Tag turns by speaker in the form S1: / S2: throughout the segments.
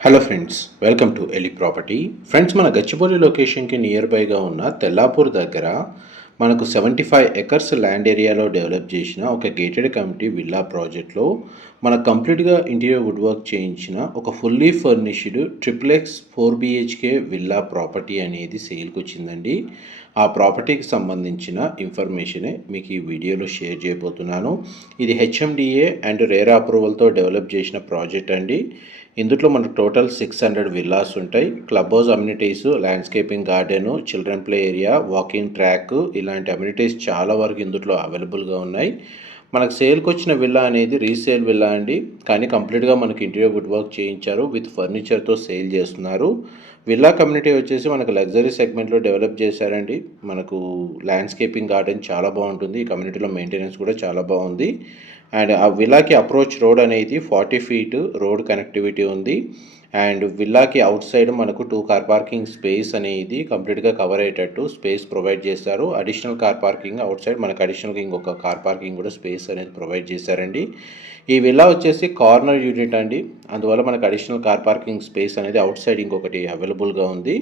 S1: Hello friends welcome to ఎలి property friends మన గచ్చిబౌలి లొకేషన్కి నియర్ బైగా ఉన్న తెల్లాపూర్ దగ్గర మనకు seventy five acres land area develop చేసిన ఒక గేటెడ్ కమిటీ విల్లా ప్రాజెక్ట్లో మనకు కంప్లీట్గా ఇంటీరియర్ వుడ్ వర్క్ చేయించిన ఒక fully furnished triplex four BHK villa property అనేది సేల్కి వచ్చిందండి. ఆ ప్రాపర్టీకి సంబంధించిన ఇన్ఫర్మేషనే మీకు ఈ వీడియోలో షేర్ చేయబోతున్నాను. ఇది హెచ్ఎండిఏ అండ్ రేరా అప్రూవల్తో డెవలప్ చేసిన ప్రాజెక్ట్ అండి. ఇందులో మనకు టోటల్ సిక్స్ హండ్రెడ్ విల్లాస్ ఉంటాయి. Club house amenities landscaping garden children play area walking track ఇలాంటి అమ్యూనిటీస్ చాలా వరకు ఇందులో అవైలబుల్గా ఉన్నాయి. మనకు సేల్కి వచ్చిన విల్లా అనేది రీసేల్ విల్లా అండి. కానీ కంప్లీట్గా మనకి ఇంటీరియర్ వుడ్ వర్క్ చేయించారు విత్ ఫర్నిచర్తో సేల్ చేస్తున్నారు. విల్లా కమ్యూనిటీ వచ్చేసి మనకు లగ్జరీ సెగ్మెంట్లో డెవలప్ చేశారండి. మనకు ల్యాండ్స్కేపింగ్ గార్డెన్ చాలా బాగుంటుంది. ఈ కమ్యూనిటీలో మెయింటెనెన్స్ కూడా చాలా బాగుంది. అండ్ ఆ విల్లాకి అప్రోచ్ రోడ్ అనేది ఫార్టీ ఫీట్ రోడ్ కనెక్టివిటీ ఉంది. అండ్ విల్లాకి అవుట్ సైడ్ మనకు టూ కార్ పార్కింగ్ స్పేస్ అనేది కంప్లీట్గా కవర్ అయ్యేటట్టు స్పేస్ ప్రొవైడ్ చేస్తారు additional car parking outside మనకు అడిషనల్గా ఇంకొక కార్ పార్కింగ్ కూడా స్పేస్ అనేది ప్రొవైడ్ చేశారండి. ఈ విల్లా వచ్చేసి కార్నర్ యూనిట్ అండి. అందువల్ల మనకు అడిషనల్ కార్ పార్కింగ్ స్పేస్ అనేది అవుట్ సైడ్ ఇంకొకటి అవైలబుల్గా ఉంది.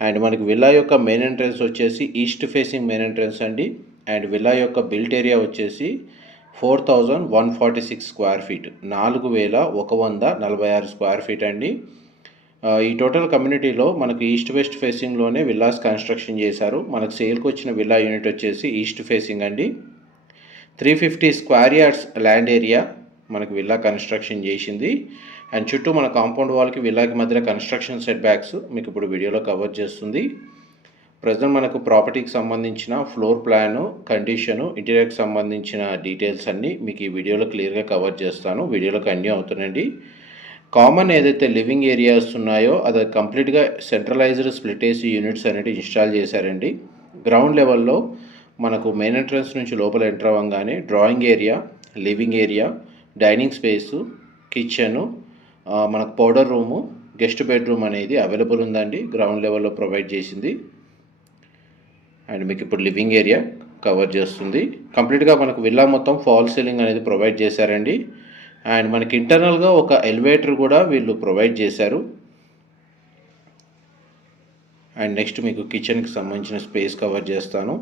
S1: అండ్ మనకి విల్లా యొక్క మెయిన్ ఎంట్రన్స్ వచ్చేసి ఈస్ట్ ఫేసింగ్ మెయిన్ ఎంట్రన్స్ అండి. అండ్ విల్లా యొక్క బిల్ట్ ఏరియా వచ్చేసి four thousand one forty six square feet. నాలుగు వేల ఒక వంద నలభై ఆరు స్క్వేర్ ఫీట్ అండి. ఈ టోటల్ కమ్యూనిటీలో మనకు ఈస్ట్ వెస్ట్ ఫేసింగ్లోనే విల్లాస్ కన్స్ట్రక్షన్ చేశారు. మనకు సేల్కి వచ్చిన విల్లా యూనిట్ వచ్చేసి ఈస్ట్ ఫేసింగ్ అండి. Three fifty square yards land area మనకు విల్లా కన్స్ట్రక్షన్ చేసింది. అండ్ చుట్టూ మన కాంపౌండ్ వాల్కి విల్లాకి మధ్యలో కన్స్ట్రక్షన్ సెట్ బ్యాక్స్ మీకు ఇప్పుడు వీడియోలో కవర్ చేస్తుంది. ప్రజెంట్ మనకు ప్రాపర్టీకి సంబంధించిన ఫ్లోర్ ప్లాను కండిషను ఇంటీరియర్కి సంబంధించిన డీటెయిల్స్ అన్నీ మీకు ఈ వీడియోలో క్లియర్గా కవర్ చేస్తాను. వీడియోలో కంటిన్యూ అవుతుందండి కామన్ ఏదైతే లివింగ్ ఏరియాస్ ఉన్నాయో అది కంప్లీట్గా సెంట్రలైజ్డ్ స్ప్లిట్ ఏసీ యూనిట్స్ అనేవి ఇన్స్టాల్ చేశారండి. గ్రౌండ్ లెవెల్లో మనకు మెయిన్ ఎంట్రన్స్ నుంచి లోపల ఎంటర్ అవ్వగానే drawing area living area dining space kitchen మనకు పౌడర్ రూము గెస్ట్ బెడ్రూమ్ అనేది అవైలబుల్ ఉందండి. గ్రౌండ్ లెవెల్లో ప్రొవైడ్ చేసింది. అండ్ మీకు ఇప్పుడు లివింగ్ ఏరియా కవర్ చేస్తుంది. కంప్లీట్గా మనకు విల్లా మొత్తం ఫాల్ సీలింగ్ అనేది ప్రొవైడ్ చేశారండి. అండ్ మనకి ఇంటర్నల్గా ఒక ఎలివేటర్ కూడా వీళ్ళు ప్రొవైడ్ చేశారు. అండ్ నెక్స్ట్ మీకు కిచెన్కి సంబంధించిన స్పేస్ కవర్ చేస్తాను.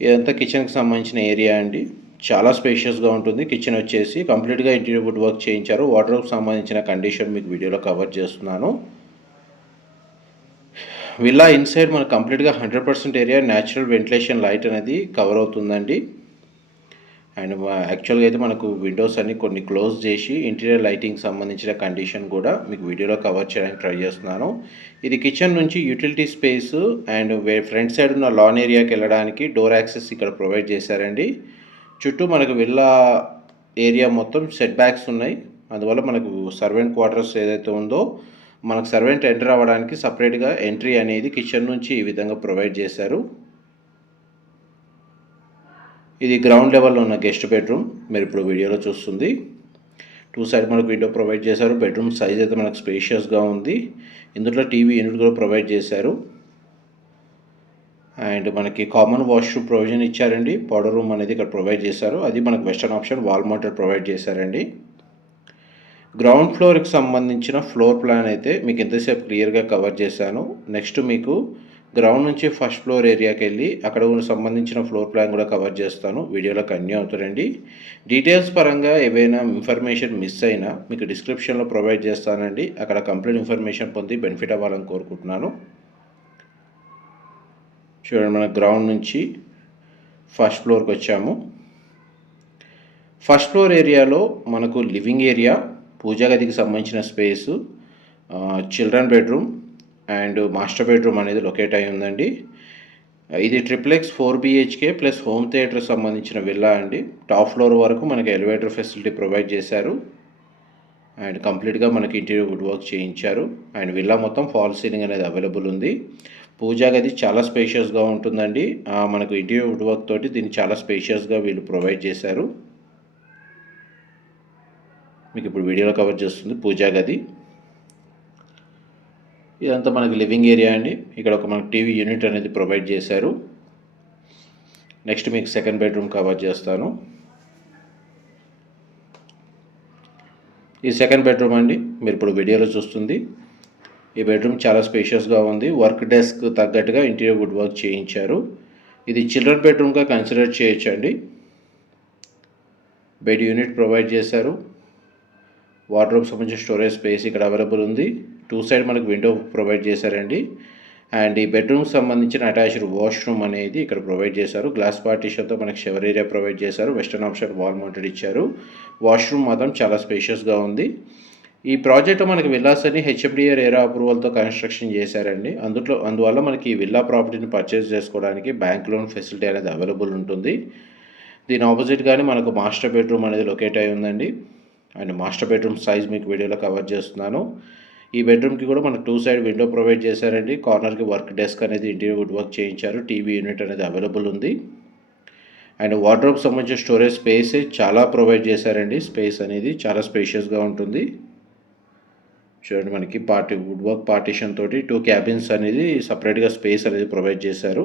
S1: ఇదంతా కిచెన్కి సంబంధించిన ఏరియా అండి. చాలా స్పేషియస్గా ఉంటుంది. కిచెన్ వచ్చేసి కంప్లీట్గా ఇంటీరియర్ వుడ్ వర్క్ చేయించారు. వాటర్ సంబంధించిన కండిషన్ మీకు వీడియోలో కవర్ చేస్తున్నాను. విల్లా ఇన్సైడ్ మనకు కంప్లీట్గా hundred percent area natural ventilation light అనేది కవర్ అవుతుందండి. అండ్ యాక్చువల్గా అయితే మనకు విండోస్ అన్ని కొన్ని క్లోజ్ చేసి ఇంటీరియర్ లైటింగ్ సంబంధించిన కండిషన్ కూడా మీకు వీడియోలో కవర్ చేయడానికి ట్రై చేస్తున్నాను. ఇది కిచెన్ నుంచి utility space and front side ఉన్న లాన్ ఏరియాకి వెళ్ళడానికి డోర్ యాక్సెస్ ఇక్కడ ప్రొవైడ్ చేశారండి. చుట్టూ మనకు విల్లా ఏరియా మొత్తం సెట్ బ్యాక్స్ ఉన్నాయి. అందువల్ల మనకు సర్వెంట్ క్వార్టర్స్ ఏదైతే ఉందో మనకు సర్వెంట్ ఎంటర్ అవ్వడానికి సపరేట్గా ఎంట్రీ అనేది కిచెన్ నుంచి ఈ విధంగా ప్రొవైడ్ చేశారు. ఇది గ్రౌండ్ లెవెల్లో ఉన్న గెస్ట్ బెడ్రూమ్ మీరు ఇప్పుడు వీడియోలో చూస్తుంది. టూ సైడ్ మనకు విండో ప్రొవైడ్ చేశారు. బెడ్రూమ్ సైజ్ అయితే మనకు స్పేషియస్గా ఉంది. ఇందులో టీవీ యూనిట్ కూడా ప్రొవైడ్ చేశారు. అండ్ మనకి కామన్ వాష్రూమ్ ప్రొవిజన్ ఇచ్చారండి. పౌడర్ రూమ్ అనేది ఇక్కడ ప్రొవైడ్ చేశారు. అది మనకు western option wall mounted provide చేశారండి. గ్రౌండ్ ఫ్లోర్కి సంబంధించిన ఫ్లోర్ ప్లాన్ అయితే మీకు ఎంతసేపు క్లియర్గా కవర్ చేశాను. నెక్స్ట్ మీకు గ్రౌండ్ నుంచి ఫస్ట్ ఫ్లోర్ ఏరియాకి వెళ్ళి అక్కడ ఉన్న సంబంధించిన ఫ్లోర్ ప్లాన్ కూడా కవర్ చేస్తాను. వీడియోలో కన్యూ అవుతారండి. డీటెయిల్స్ పరంగా ఏవైనా ఇన్ఫర్మేషన్ మిస్ అయినా మీకు డిస్క్రిప్షన్లో ప్రొవైడ్ చేస్తానండి. అక్కడ కంప్లీట్ ఇన్ఫర్మేషన్ పొంది బెనిఫిట్ అవ్వాలని కోరుకుంటున్నాను. చూడండి మన గ్రౌండ్ నుంచి ఫస్ట్ ఫ్లోర్కి వచ్చాము. ఫస్ట్ ఫ్లోర్ ఏరియాలో మనకు లివింగ్ ఏరియా పూజా గదికి సంబంధించిన space children bedroom and master bedroom అనేది లొకేట్ అయి ఉందండి. ఇది triplex four BHK plus home theatre సంబంధించిన విల్లా అండి. టాప్ ఫ్లోర్ వరకు మనకి ఎలివేటర్ ఫెసిలిటీ ప్రొవైడ్ చేశారు. అండ్ కంప్లీట్గా మనకి ఇంటీరియర్ వుడ్ వర్క్ చేయించారు. అండ్ విల్లా మొత్తం ఫాల్ సీలింగ్ అనేది అవైలబుల్ ఉంది. పూజా గది చాలా స్పేషియస్గా ఉంటుందండి. మనకు ఇంటీరియర్ వుడ్ వర్క్ తోటి దీన్ని చాలా స్పేషియస్గా వీళ్ళు ప్రొవైడ్ చేశారు. మీకు ఇప్పుడు వీడియోలో కవర్ చేస్తుంది పూజా గది. ఇదంతా మనకి లివింగ్ ఏరియా అండి. ఇక్కడ ఒక మనకు టీవీ యూనిట్ అనేది ప్రొవైడ్ చేశారు. నెక్స్ట్ మీకు సెకండ్ బెడ్రూమ్ కవర్ చేస్తాను. ఈ సెకండ్ బెడ్రూమ్ అండి. మీరు ఇప్పుడు వీడియోలో చూస్తుంది. ఈ బెడ్రూమ్ చాలా స్పేషియస్గా ఉంది. వర్క్ డెస్క్ తగ్గట్టుగా ఇంటీరియర్ వుడ్ వర్క్ చేయించారు. ఇది చిల్డ్రన్ బెడ్రూమ్గా కన్సిడర్ చేయొచ్చు అండి బెడ్ యూనిట్ ప్రొవైడ్ చేశారు. వార్డ్రోబ్ సంబంధించిన స్టోరేజ్ స్పేస్ ఇక్కడ అవైలబుల్ ఉంది. టూ సైడ్ మనకు విండో ప్రొవైడ్ చేశారండి. అండ్ ఈ బెడ్రూమ్కి సంబంధించిన అటాచ్డ్ వాష్రూమ్ అనేది ఇక్కడ ప్రొవైడ్ చేశారు. గ్లాస్ పార్టీషన్తో మనకి షవర్ ఏరియా ప్రొవైడ్ చేశారు. వెస్టర్న్ ఆప్షన్ వాల్ మౌంటెడ్ ఇచ్చారు. వాష్రూమ్ మాత్రం చాలా స్పేషియస్గా ఉంది. ఈ ప్రాజెక్ట్ మనకి విల్లాస్ అని హెచ్ఎండిఆర్ ఏరా అప్రూవల్తో కన్స్ట్రక్షన్ చేశారండి. అందులో అందువల్ల మనకి ఈ విల్లా ప్రాపర్టీని పర్చేస్ చేసుకోవడానికి బ్యాంక్ లోన్ ఫెసిలిటీ అనేది అవైలబుల్ ఉంటుంది. దీని ఆపోజిట్గానే మనకు మాస్టర్ బెడ్రూమ్ అనేది లొకేట్ అయి ఉందండి. అండ్ మాస్టర్ బెడ్రూమ్ సైజ్ మీకు వీడియోలో కవర్ చేస్తున్నాను. ఈ బెడ్రూమ్కి కూడా మనకు టూ సైడ్ విండో ప్రొవైడ్ చేశారండి. కార్నర్కి వర్క్ డెస్క్ అనేది ఇంటీరియర్ వుడ్ వర్క్ చేయించారు. టీవీ యూనిట్ అనేది అవైలబుల్ ఉంది. అండ్ వార్డ్రోబ్ సంబంధించిన స్టోరేజ్ స్పేస్ చాలా ప్రొవైడ్ చేశారండి. స్పేస్ అనేది చాలా స్పేషియస్గా ఉంటుంది. చూడండి మనకి పార్టీ వుడ్ వర్క్ పార్టీషన్ తోటి టూ క్యాబిన్స్ అనేది సపరేట్గా స్పేస్ అనేది ప్రొవైడ్ చేశారు.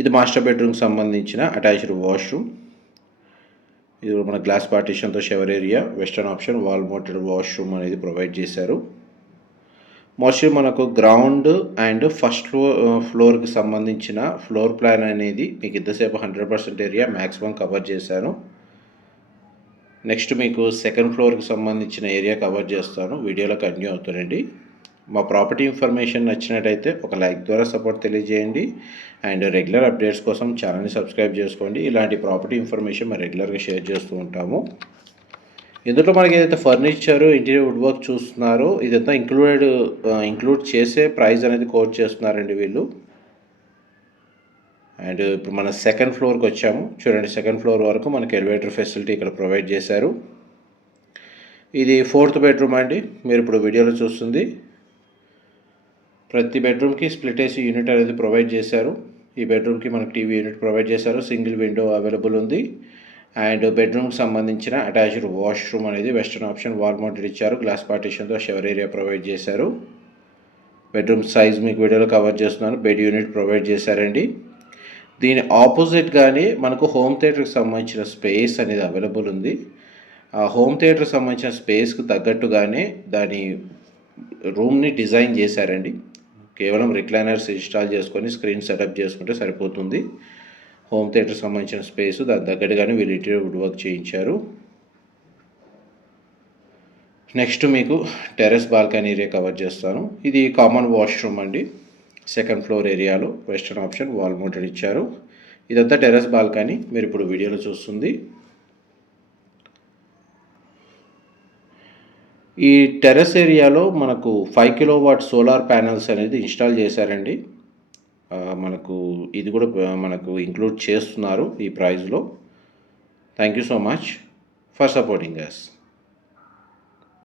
S1: ఇది మాస్టర్ బెడ్రూమ్కి సంబంధించిన అటాచ్డ్ వాష్రూమ్. ఇది మన glass పార్టీషన్తో shower area western option wall mounted washroom అనేది ప్రొవైడ్ చేశారు. మోస్ట్లీ మనకు గ్రౌండ్ అండ్ ఫస్ట్ ఫ్లోర్ ఫ్లోర్కి సంబంధించిన ఫ్లోర్ ప్లాన్ అనేది మీకు ఇంతసేపు hundred percent area maximum cover చేశాను. నెక్స్ట్ మీకు సెకండ్ ఫ్లోర్కి సంబంధించిన ఏరియా కవర్ చేస్తాను. వీడియోలో కంటిన్యూ అవుతానండి. మా ప్రాపర్టీ ఇన్ఫర్మేషన్ నచ్చినట్టయితే ఒక లైక్ ద్వారా సపోర్ట్ తెలియజేయండి. అండ్ రెగ్యులర్ అప్డేట్స్ కోసం ఛానల్ని సబ్స్క్రైబ్ చేసుకోండి. ఇలాంటి ప్రాపర్టీ ఇన్ఫర్మేషన్ మేము రెగ్యులర్గా షేర్ చేస్తూ ఉంటాము. ఇందులో మనకి ఏదైతే ఫర్నిచర్ ఇంటీరియర్ వుడ్ వర్క్ చూస్తున్నారో ఇదంతా ఇంక్లూడెడ్ ఇంక్లూడ్ చేసే ప్రైస్ అనేది కోట్ చేస్తున్నారండి వీళ్ళు. అండ్ ఇప్పుడు మన సెకండ్ ఫ్లోర్కి వచ్చాము. చూడండి సెకండ్ ఫ్లోర్ వరకు మనకి ఎలివేటర్ ఫెసిలిటీ ఇక్కడ ప్రొవైడ్ చేశారు. ఇది ఫోర్త్ బెడ్రూమ్ అండి. మీరు ఇప్పుడు వీడియోలో చూస్తుంది. ప్రతి బెడ్రూమ్కి స్ప్లిట్ ఏసీ యూనిట్ అనేది ప్రొవైడ్ చేశారు. ఈ బెడ్రూమ్కి మనకు టీవీ యూనిట్ ప్రొవైడ్ చేశారు. సింగిల్ విండో అవైలబుల్ ఉంది. అండ్ బెడ్రూమ్కి సంబంధించిన అటాచ్డ్ వాష్రూమ్ అనేది వెస్టర్న్ ఆప్షన్ వాల్ మౌంటెడ్ ఇచ్చారు. గ్లాస్ పార్టీషన్తో షవర్ ఏరియా ప్రొవైడ్ చేశారు. బెడ్రూమ్ సైజ్ మీకు వీడియోలో కవర్ చేస్తున్నాను. బెడ్ యూనిట్ ప్రొవైడ్ చేశారండి. దీని ఆపోజిట్గానే మనకు హోమ్ థియేటర్కి సంబంధించిన స్పేస్ అనేది అవైలబుల్ ఉంది. ఆ హోమ్ థియేటర్కి సంబంధించిన స్పేస్కి తగ్గట్టుగానే దాని రూమ్ని డిజైన్ చేశారండి. కేవలం రిక్లైనర్స్ ఇన్స్టాల్ చేసుకొని స్క్రీన్ సెటప్ చేసుకుంటే సరిపోతుంది. హోమ్ థియేటర్ సంబంధించిన స్పేస్ దాని తగ్గట్టుగానే వీళ్ళు ఇంటీరియర్ వుడ్ వర్క్ చేయించారు. నెక్స్ట్ మీకు టెరెస్ బాల్కనీ ఏరియా కవర్ చేస్తాను. ఇది కామన్ వాష్రూమ్ అండి. సెకండ్ ఫ్లోర్ ఏరియాలో వెస్టర్న్ ఆప్షన్ వాల్ మౌంటెడ్ ఇచ్చారు. ఇదంతా టెరెస్ బాల్కనీ. మీరు ఇప్పుడు వీడియోలో చూస్తుంది. ఈ టెర్రస్ ఏరియాలో మనకు five kilo watt solar panels అనేది ఇన్స్టాల్ చేశారండి. మనకు ఇది కూడా మనకు ఇంక్లూడ్ చేస్తున్నారు ఈ ప్రైజ్లో. Thank you so much for supporting us